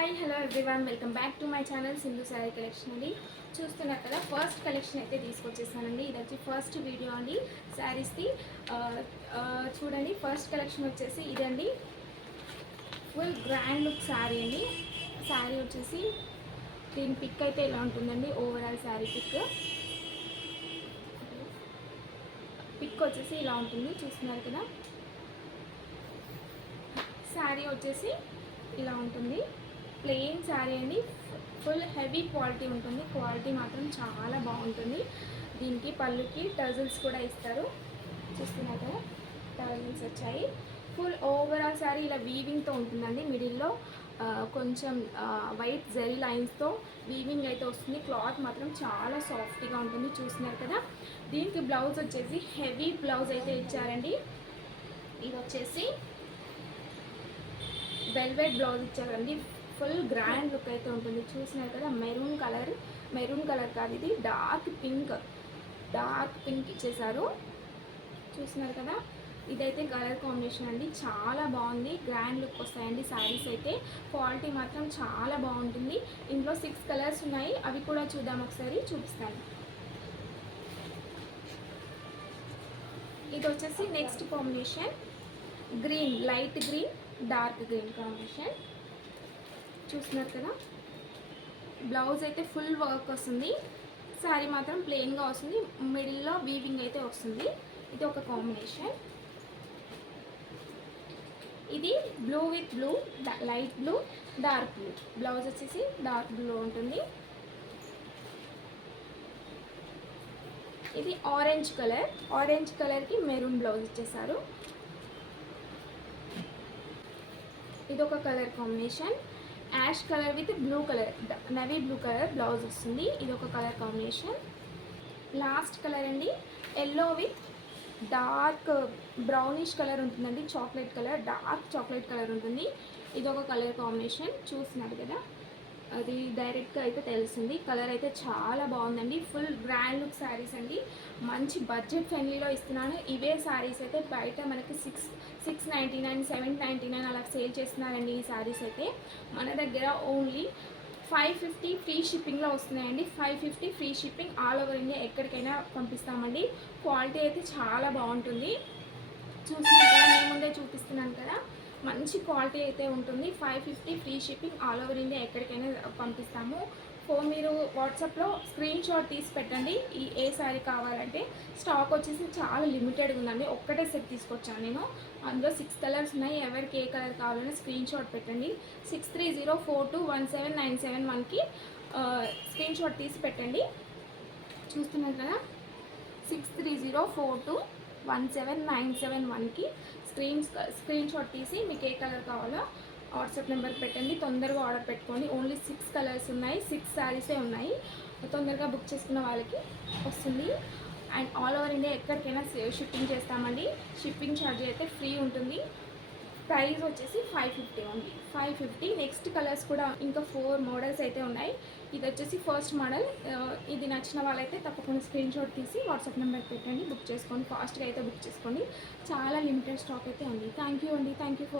Hi hello everyone, welcome back to my channel Sindhu sari collection అండి. చూస్తున్నారు కదా, ఫస్ట్ కలెక్షన్ అయితే తీసుకొచ్చేసానండి. ఇది వచ్చి ఫస్ట్ వీడియో అండి శారీస్ది. చూడండి, ఫస్ట్ కలెక్షన్ వచ్చేసి ఇదండి. ఫుల్ గ్రాండ్ లుక్ శారీ అండి. శారీ వచ్చేసి దీని పిక్ అయితే ఇలా ఉంటుందండి. ఓవరాల్ శారీ పిక్ వచ్చేసి ఇలా ఉంటుంది, చూస్తున్నారు కదా. శారీ వచ్చేసి ఇలా ఉంటుంది, ప్లెయిన్ శారీ అండి. ఫుల్ హెవీ క్వాలిటీ ఉంటుంది, క్వాలిటీ మాత్రం చాలా బాగుంటుంది. దీనికి పళ్ళుకి టజల్స్ కూడా ఇస్తారు, చూస్తున్నారు కదా. టజల్స్ వచ్చాయి. ఫుల్ ఓవరాల్ శారీ ఇలా వీవింగ్తో ఉంటుందండి. మిడిల్లో కొంచెం వైట్ జెరీ లైన్స్తో వీవింగ్ అయితే వస్తుంది. క్లాత్ మాత్రం చాలా సాఫ్ట్గా ఉంటుంది, చూస్తున్నారు కదా. దీనికి బ్లౌజ్ వచ్చేసి హెవీ బ్లౌజ్ అయితే ఇచ్చారండి. ఇది వచ్చేసి వెల్వెట్ బ్లౌజ్ ఇచ్చారండి. ఫుల్ గ్రాండ్ లుక్ అయితే ఉంటుంది, చూసినారు కదా. మెరూన్ కలర్ కాదు, ఇది డార్క్ పింక్ ఇచ్చేసారు, చూసినారు కదా. ఇదైతే కలర్ కాంబినేషన్ అండి, చాలా బాగుంది. గ్రాండ్ లుక్ వస్తాయండి శారీస్ అయితే. క్వాలిటీ మాత్రం చాలా బాగుంటుంది. ఇందులో 6 కలర్స్ ఉన్నాయి, అవి కూడా చూద్దాం, ఒకసారి చూపిస్తాను. ఇది వచ్చేసి next combination green, light green dark green combination, చూస్తున్నారు కదా. బ్లౌజ్ అయితే ఫుల్ వర్క్ వస్తుంది, శారీ మాత్రం ప్లెయిన్గా వస్తుంది. మిడిల్లో వీవింగ్ అయితే వస్తుంది. ఇది ఒక కాంబినేషన్. ఇది blue with blue, light blue dark blue. Blouse వచ్చేసి డార్క్ బ్లూ ఉంటుంది. ఇది ఆరెంజ్ కలర్కి మెరూన్ బ్లౌజ్ ఇచ్చేసారు. ఇది ఒక colour combination. Ash colour with blue colour, navy blue colour blouse వస్తుంది. ఇది ఒక కలర్ కాంబినేషన్. లాస్ట్ కలర్ అండి, yellow with dark brownish colour ఉంటుందండి. డార్క్ చాక్లెట్ కలర్ ఉంటుంది. ఇది ఒక కలర్ కాంబినేషన్, చూస్తున్నారు కదా. అది డైరెక్ట్గా అయితే తెలుస్తుంది. కలర్ అయితే చాలా బాగుందండి. ఫుల్ గ్రాండ్ లుక్ శారీస్ అండి. మంచి బడ్జెట్ ఫ్రెండ్లీలో ఇస్తున్నాను. ఇవే శారీస్ అయితే బయట మనకి 699, 799 అలా సేల్ చేస్తున్నారండి. ఈ శారీస్ అయితే మన దగ్గర ఓన్లీ 550 ఫ్రీ షిప్పింగ్లో వస్తున్నాయండి. 550 free shipping, all over India ఎక్కడికైనా పంపిస్తామండి. క్వాలిటీ అయితే చాలా బాగుంటుంది, చూస్తున్నారు కదా. నేను ముందే చూపిస్తున్నాను కదా, మంచి క్వాలిటీ అయితే ఉంటుంది. 550 free shipping, all over India ఎక్కడికైనా పంపిస్తాము. మీరు వాట్సాప్లో స్క్రీన్ షాట్ తీసి పెట్టండి ఏ శారీ కావాలంటే. స్టాక్ వచ్చేసి చాలా లిమిటెడ్గా ఉందండి, ఒక్కటే సెట్ తీసుకొచ్చాను నేను. అందులో 6 కలర్స్ ఉన్నాయి. ఎవరికి ఏ కలర్ కావాలన్నా స్క్రీన్ షాట్ పెట్టండి. 6304217971కి స్క్రీన్ షాట్ తీసి పెట్టండి, చూస్తున్నారు కదా. 6304217971కి స్క్రీన్ షాట్ తీసి మీకు ఏ కలర్ కావాలో వాట్సాప్ నెంబర్ పెట్టండి. తొందరగా ఆర్డర్ పెట్టుకోండి. ఓన్లీ 6 కలర్స్ ఉన్నాయి, 6 శారీసే ఉన్నాయి. తొందరగా బుక్ చేసుకున్న వాళ్ళకి వస్తుంది. అండ్ ఆల్ ఓవర్ ఇండియా ఎక్కడికైనా షిప్పింగ్ చేస్తామండి. షిప్పింగ్ ఛార్జ్ అయితే ఫ్రీ ఉంటుంది. ప్రైస్ వచ్చేసి 550 ఓన్లీ, 550. నెక్స్ట్ కలర్స్ కూడా ఇంకా 4 మోడల్స్ అయితే ఉన్నాయి. ఇది వచ్చేసి ఫస్ట్ మోడల్. ఇది నచ్చిన వాళ్ళైతే తప్పకుండా స్క్రీన్ షాట్ తీసి వాట్సాప్ నెంబర్ పెట్టండి, బుక్ చేసుకోండి. ఫాస్ట్గా అయితే బుక్ చేసుకోండి. చాలా లిమిటెడ్ స్టాక్ అయితే ఉంది. థ్యాంక్ యూ అండి. Thank you for